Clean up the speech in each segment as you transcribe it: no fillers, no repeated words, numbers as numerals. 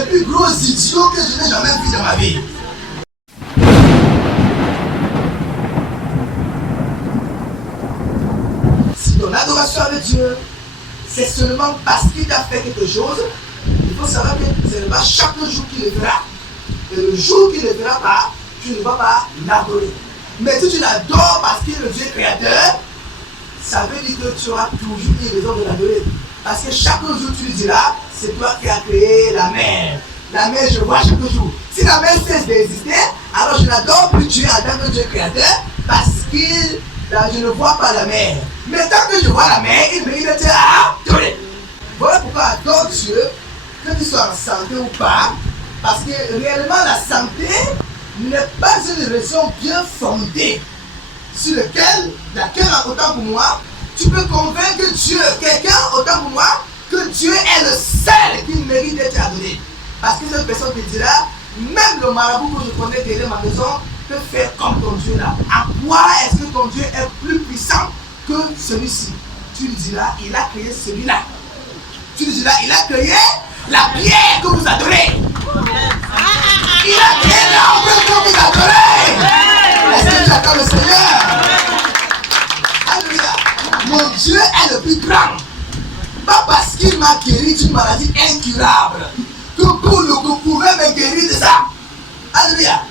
les plus gros idiots que je n'ai jamais vus dans ma vie. Si ton adoration avec Dieu, c'est seulement parce qu'il t'a fait quelque chose, il faut savoir que ce n'est pas chaque jour qu'il le fera. Et le jour qu'il ne le fera pas, tu ne vas pas l'adorer. Mais si tu l'adores parce qu'il est le Dieu créateur, ça veut dire que tu auras toujours une raison de l'adorer. Parce que chaque jour tu lui diras, c'est toi qui as créé la mer. La mer, je vois chaque jour. Si la mer cesse d'exister, alors je n'adore plus Dieu en tant que Dieu créateur parce que je ne vois pas la mer. Mais tant que je vois la mer, il me dit à adorer. Voilà pourquoi adore Dieu, que tu sois en santé ou pas, parce que réellement la santé n'est pas une raison bien fondée sur laquelle autant pour moi, tu peux convaincre Dieu, quelqu'un autant pour moi, que Dieu est le seul qui mérite d'être adoré. Parce que cette personne te dira, même le marabout que je connais derrière ma maison peut faire comme ton Dieu là. À quoi est-ce que ton Dieu est plus puissant que celui-ci? Tu lui diras, il a créé celui-là. Tu lui diras, il a créé la pierre que vous adorez. Il a créé l'arbre que vous adorez. Est-ce que tu attends le Seigneur? Alléluia. Mon Dieu est le plus grand. Pas parce qu'il m'a guéri d'une maladie incurable que pour le coup pouvait me guérir de ça. Alléluia.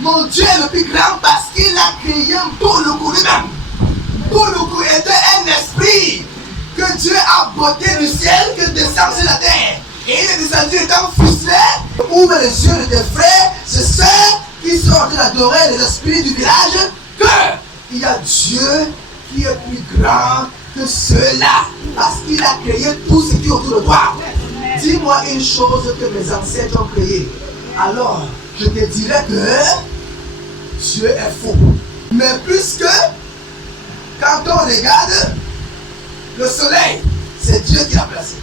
Mon Dieu est le plus grand parce qu'il a créé pour le coup lui-même. Pour le coup était un esprit que Dieu a botté du ciel, que descend sur la terre. Et il est descendu étant ficelé, ouvre les yeux de tes frères, c'est ceux qui sont en train d'adorer les esprits du village, qu'il y a Dieu qui est plus grand que ceux-là, parce qu'il a créé tout ce qui est autour de toi. Dis-moi une chose que mes ancêtres ont créée. Alors, je te dirais que Dieu est faux. Mais puisque, quand on regarde, le soleil, c'est Dieu qui l'a placé.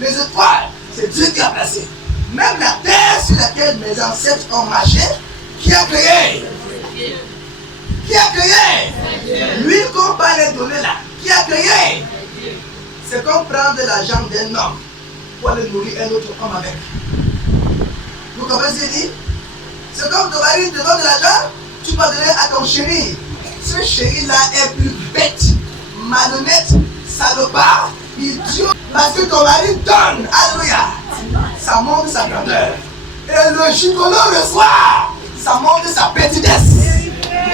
Les étoiles, c'est Dieu qui l'a placé. Même la terre sur laquelle mes ancêtres ont marché, qui a créé? Qui a créé? L'huile qu'on va les donner là, qui a créé? C'est comme prendre l'argent d'un homme pour aller nourrir un autre homme avec. Vous comprenez ce que je dis? C'est comme ton mari te donne de l'argent, tu vas donner à ton chéri. Ce chéri-là est plus bête, malhonnête, salopard, idiot. Parce que ton mari donne, alléluia, ça montre sa grandeur. Et le gigolo reçoit, ça montre sa petitesse.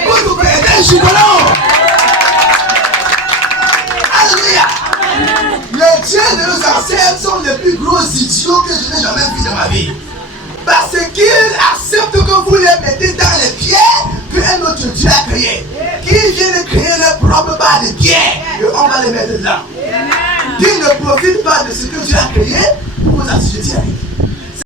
Vous pouvez aider un gigolo. Alléluia. Les dieux de nos ancêtres sont les plus gros idiots que je n'ai jamais vus dans ma vie. Parce qu'ils acceptent que vous les mettez dans les pierres qu'un autre Dieu a créé. Qu'ils viennent créer leur propre barre de pierre et on va les mettre dedans. Qu'ils ne profitent pas de ce que Dieu a créé pour vous assujettir avec.